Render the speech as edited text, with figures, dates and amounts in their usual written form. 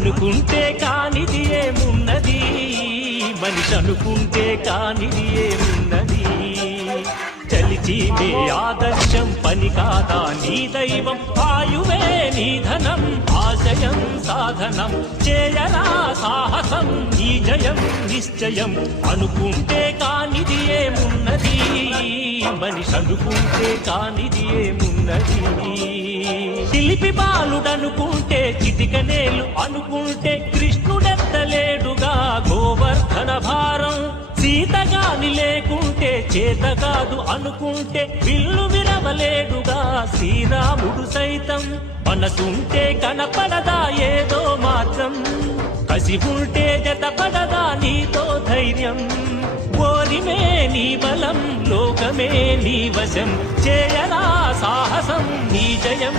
అనుకుంటే కానిది ఏమున్నది, మనిషి అనుకుంటే కానిది ఏమున్నది. చలిచి నీ ఆదర్శం పని కాదా నీ దైవం, ఆయువే నీ ధనం ఆశయం సాధనం. చేయరా సాహసం నీ జయం నిశ్చయం, అనుకుంటే కానిది ఏమున్నది, మనిషి అనుకుంటే కానిది ఏమున్నది. చిలిపి బాలుడనుకుంటే చిటికనేలు అనుకుంటే కృష్ణుడెత్తలేడుగా గోవర్ధన భారం. సీతగాని లేకుంటే చేత కాదు అనుకుంటే విల్లు విరవలేడుగా శ్రీరాముడు సైతం. మనసుంటే కనపడదా ఏదో మాత్రం, కసి ఉంటే జతపడదా నీతో ధైర్యం. ఓరిమే నీ బలం లోకమే నీ వశం, చేయరా సాహసం నీ జయం